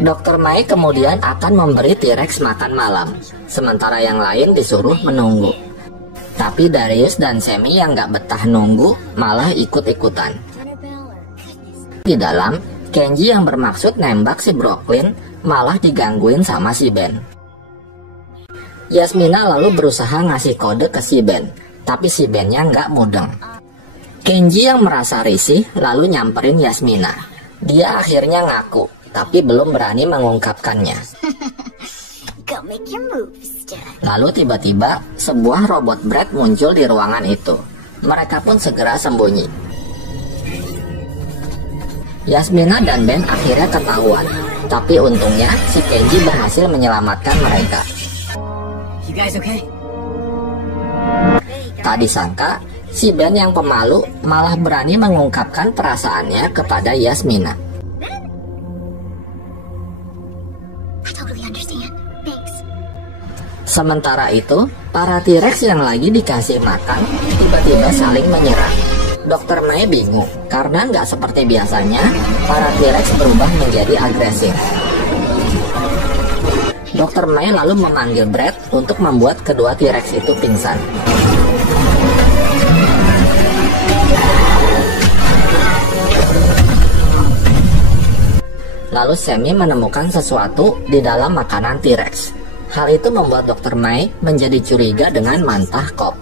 Dr. Mai kemudian akan memberi T-Rex makan malam, sementara yang lain disuruh menunggu. Tapi Darius dan Sammy yang gak betah nunggu malah ikut-ikutan. Di dalam, Kenji yang bermaksud nembak si Brooklyn malah digangguin sama si Ben. Yasmina lalu berusaha ngasih kode ke si Ben, tapi si Ben-nya nggak mudeng. Kenji yang merasa risih lalu nyamperin Yasmina. Dia akhirnya ngaku, tapi belum berani mengungkapkannya. Lalu tiba-tiba sebuah robot Brad muncul di ruangan itu. Mereka pun segera sembunyi. Yasmina dan Ben akhirnya ketahuan, tapi untungnya si Kenji berhasil menyelamatkan mereka. Tak disangka, si Ben yang pemalu malah berani mengungkapkan perasaannya kepada Yasmina. Sementara itu, para T-Rex yang lagi dikasih makan tiba-tiba saling menyerang. Dr. Mai bingung karena nggak seperti biasanya para T-Rex berubah menjadi agresif. Dr. Mai lalu memanggil Brad untuk membuat kedua T-Rex itu pingsan. Lalu Sammy menemukan sesuatu di dalam makanan T-Rex. Hal itu membuat Dr. Mai menjadi curiga dengan mantah Cobb.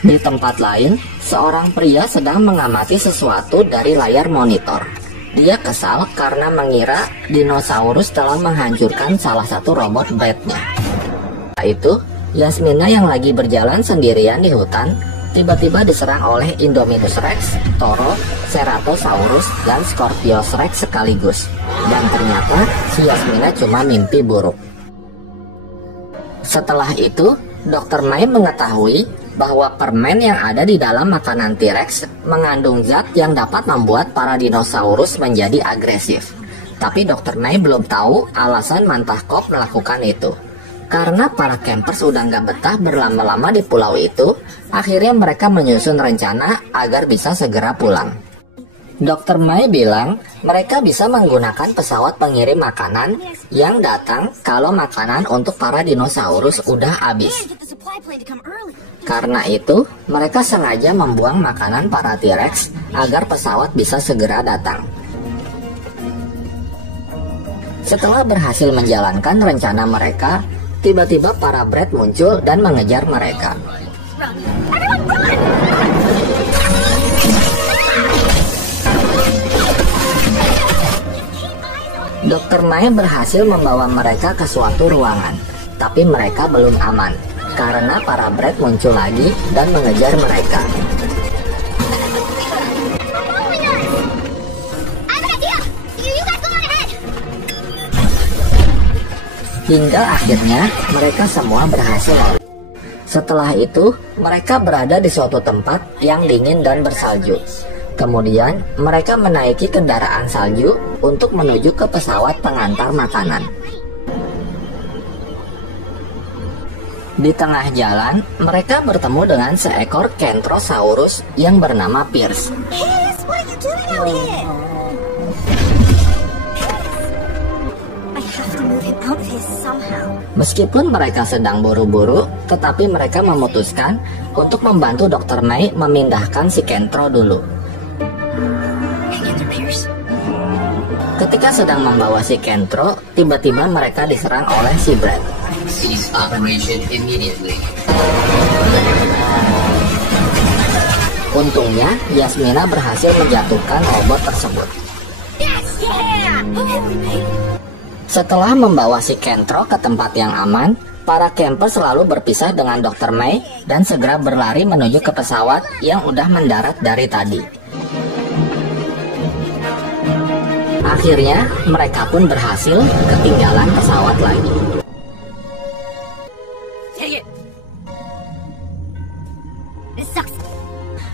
Di tempat lain, seorang pria sedang mengamati sesuatu dari layar monitor. Dia kesal karena mengira dinosaurus telah menghancurkan salah satu robot Brad-nya. Setelah itu, Yasmina yang lagi berjalan sendirian di hutan tiba-tiba diserang oleh Indominus Rex, Toro, Ceratosaurus, dan Scorpius Rex sekaligus. Dan ternyata si Yasmina cuma mimpi buruk. Setelah itu, Dr. Mai mengetahui bahwa permen yang ada di dalam makanan T-Rex mengandung zat yang dapat membuat para dinosaurus menjadi agresif. Tapi Dr. Mai belum tahu alasan mantah Cobb melakukan itu. Karena para campers udah nggak betah berlama-lama di pulau itu, akhirnya mereka menyusun rencana agar bisa segera pulang. Dr. Mai bilang mereka bisa menggunakan pesawat pengirim makanan yang datang kalau makanan untuk para dinosaurus udah habis. Karena itu, mereka sengaja membuang makanan para T-Rex agar pesawat bisa segera datang. Setelah berhasil menjalankan rencana mereka, tiba-tiba para Brad muncul dan mengejar mereka. Dr. Mai berhasil membawa mereka ke suatu ruangan, tapi mereka belum aman karena para Brad muncul lagi dan mengejar mereka. Hingga akhirnya mereka semua berhasil. Setelah itu, mereka berada di suatu tempat yang dingin dan bersalju. Kemudian, mereka menaiki kendaraan salju untuk menuju ke pesawat pengantar makanan. Di tengah jalan, mereka bertemu dengan seekor Kentrosaurus yang bernama Pierce. Meskipun mereka sedang buru-buru, tetapi mereka memutuskan untuk membantu Dr. Mai memindahkan si Kentro dulu. Ketika sedang membawa si Kentro, tiba-tiba mereka diserang oleh si Brad. Untungnya, Yasmina berhasil menjatuhkan robot tersebut. Setelah membawa si Kentro ke tempat yang aman, para camper selalu berpisah dengan Dr. Mai dan segera berlari menuju ke pesawat yang udah mendarat dari tadi. Akhirnya, mereka pun berhasil ketinggalan pesawat lagi.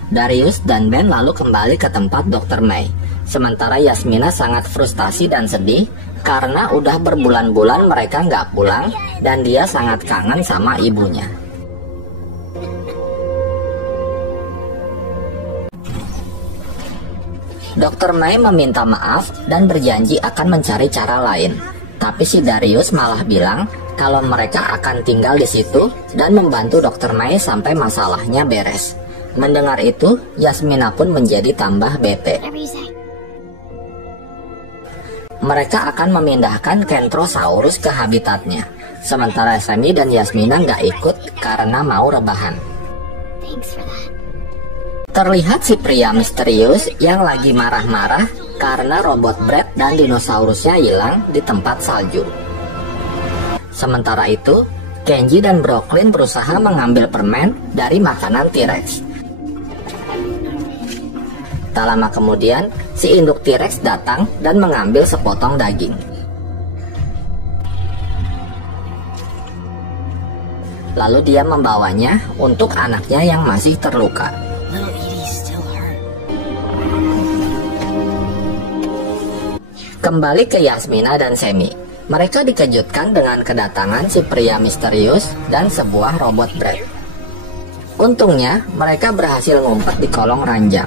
Darius dan Ben lalu kembali ke tempat Dr. Mai. Sementara Yasmina sangat frustasi dan sedih karena udah berbulan-bulan mereka nggak pulang dan dia sangat kangen sama ibunya. Dr. May meminta maaf dan berjanji akan mencari cara lain. Tapi si Darius malah bilang kalau mereka akan tinggal di situ dan membantu Dr. May sampai masalahnya beres. Mendengar itu, Yasmina pun menjadi tambah bete. Mereka akan memindahkan Kentrosaurus ke habitatnya. Sementara Sammy dan Yasmina nggak ikut karena mau rebahan. Terlihat si pria misterius yang lagi marah-marah karena robot Brad dan dinosaurusnya hilang di tempat salju. Sementara itu, Kenji dan Brooklyn berusaha mengambil permen dari makanan T-Rex. Tak lama kemudian, si induk T-Rex datang dan mengambil sepotong daging. Lalu dia membawanya untuk anaknya yang masih terluka. Kembali ke Yasmina dan Sammy. Mereka dikejutkan dengan kedatangan si pria misterius dan sebuah robot Brad. Untungnya, mereka berhasil ngumpet di kolong ranjang.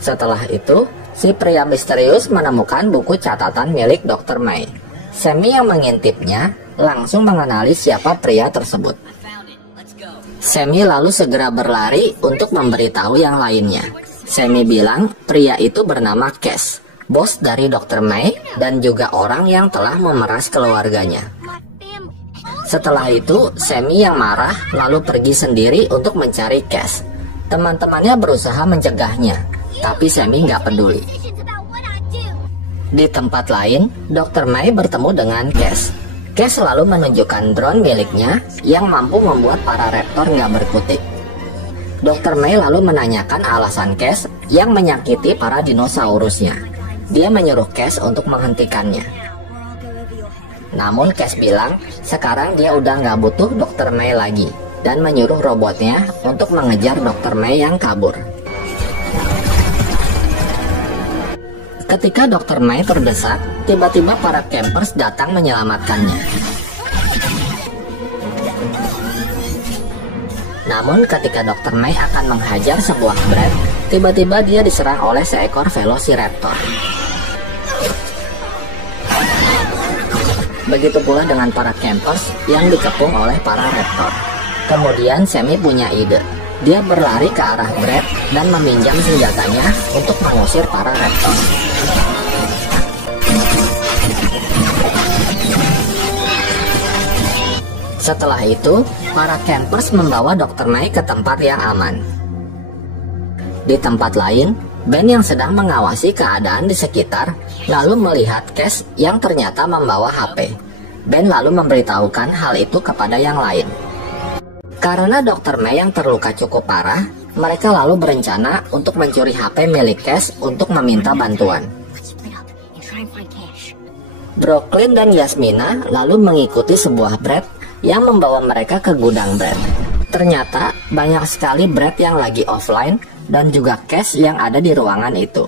Setelah itu, si pria misterius menemukan buku catatan milik Dr. May. Sammy yang mengintipnya langsung mengenali siapa pria tersebut. Sammy lalu segera berlari untuk memberitahu yang lainnya. Sammy bilang pria itu bernama Cass, bos dari Dr. May dan juga orang yang telah memeras keluarganya. Setelah itu, Sammy yang marah lalu pergi sendiri untuk mencari Cass. Teman-temannya berusaha mencegahnya, tapi Sammy nggak peduli. Di tempat lain, Dr. May bertemu dengan Cass. Cass lalu menunjukkan drone miliknya yang mampu membuat para raptor nggak berkutik. Dr. May lalu menanyakan alasan Cass yang menyakiti para dinosaurusnya. Dia menyuruh Cass untuk menghentikannya. Namun Cass bilang sekarang dia udah nggak butuh Dr. May lagi dan menyuruh robotnya untuk mengejar Dr. May yang kabur. Ketika Dr. May terdesak, tiba-tiba para campers datang menyelamatkannya. Namun ketika Dr. May akan menghajar sebuah Brad, tiba-tiba dia diserang oleh seekor Velociraptor. Begitu pula dengan para campers yang dikepung oleh para raptor. Kemudian Sammy punya ide. Dia berlari ke arah Brad dan meminjam senjatanya untuk mengusir para raptor. Setelah itu, para campers membawa Dr. May ke tempat yang aman. Di tempat lain, Ben yang sedang mengawasi keadaan di sekitar lalu melihat Cass yang ternyata membawa HP. Ben lalu memberitahukan hal itu kepada yang lain. Karena Dr. May yang terluka cukup parah, mereka lalu berencana untuk mencuri HP milik Cass untuk meminta bantuan. Brooklyn dan Yasmina lalu mengikuti sebuah Brad yang membawa mereka ke gudang Brad. Ternyata banyak sekali Brad yang lagi offline dan juga Cass yang ada di ruangan itu.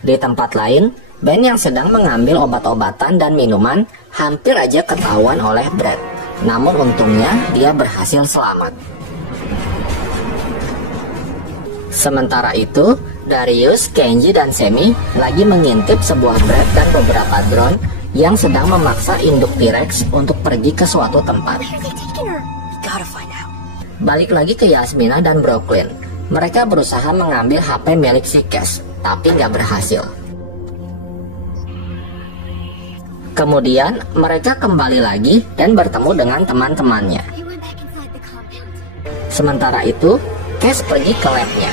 Di tempat lain, Ben yang sedang mengambil obat-obatan dan minuman hampir aja ketahuan oleh Brad. Namun untungnya dia berhasil selamat. Sementara itu, Darius, Kenji, dan Sammy lagi mengintip sebuah Brad dan beberapa drone yang sedang memaksa induk T-Rex untuk pergi ke suatu tempat. Balik lagi ke Yasmina dan Brooklyn. Mereka berusaha mengambil HP milik si Cass, tapi nggak berhasil. Kemudian mereka kembali lagi dan bertemu dengan teman-temannya. Sementara itu, Cass pergi ke labnya.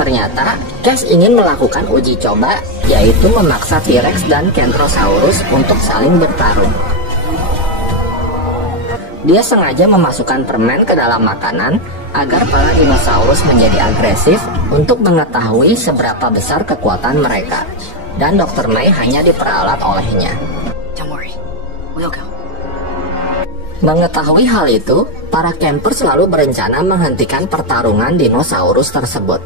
Ternyata Cass ingin melakukan uji coba, yaitu memaksa T-Rex dan Kentrosaurus untuk saling bertarung. Dia sengaja memasukkan permen ke dalam makanan agar para dinosaurus menjadi agresif untuk mengetahui seberapa besar kekuatan mereka. Dan Dr. May hanya diperalat olehnya. Mengetahui hal itu, para campers selalu berencana menghentikan pertarungan dinosaurus tersebut.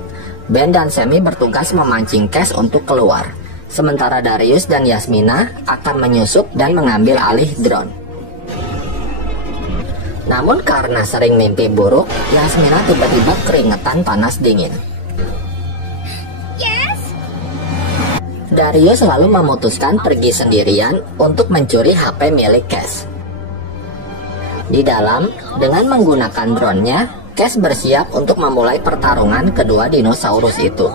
Ben dan Sammy bertugas memancing Cass untuk keluar. Sementara Darius dan Yasmina akan menyusup dan mengambil alih drone. Namun karena sering mimpi buruk, Yasmina tiba-tiba keringetan panas dingin. Darius lalu memutuskan pergi sendirian untuk mencuri HP milik Cass. Di dalam, dengan menggunakan drone-nya, Cass bersiap untuk memulai pertarungan kedua dinosaurus itu.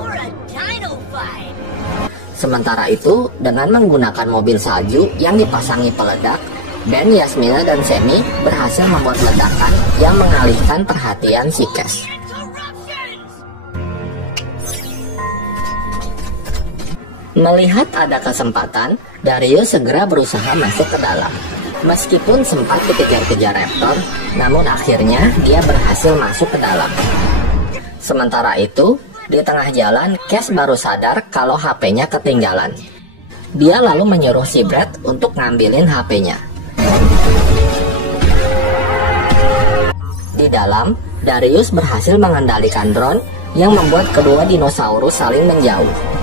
Sementara itu, dengan menggunakan mobil salju yang dipasangi peledak, Ben, Yasmina, dan Sammy berhasil membuat ledakan yang mengalihkan perhatian si Cass. Melihat ada kesempatan, Darius segera berusaha masuk ke dalam. Meskipun sempat dikejar-kejar raptor, namun akhirnya dia berhasil masuk ke dalam. Sementara itu, di tengah jalan, Cass baru sadar kalau HP-nya ketinggalan. Dia lalu menyuruh si Brad untuk ngambilin HP-nya. Di dalam, Darius berhasil mengendalikan drone yang membuat kedua dinosaurus saling menjauh.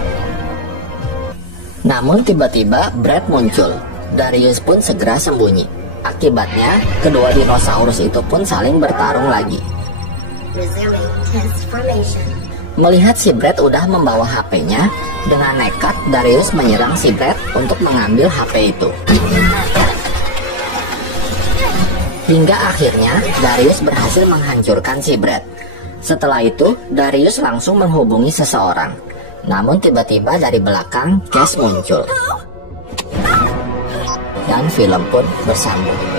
Namun tiba-tiba Brad muncul. Darius pun segera sembunyi. Akibatnya, kedua dinosaurus itu pun saling bertarung lagi. Melihat si Brad udah membawa HP-nya, dengan nekat Darius menyerang si Brad untuk mengambil HP itu. Hingga akhirnya Darius berhasil menghancurkan si Brad. Setelah itu, Darius langsung menghubungi seseorang. Namun tiba-tiba dari belakang Cass muncul. Dan film pun bersambung.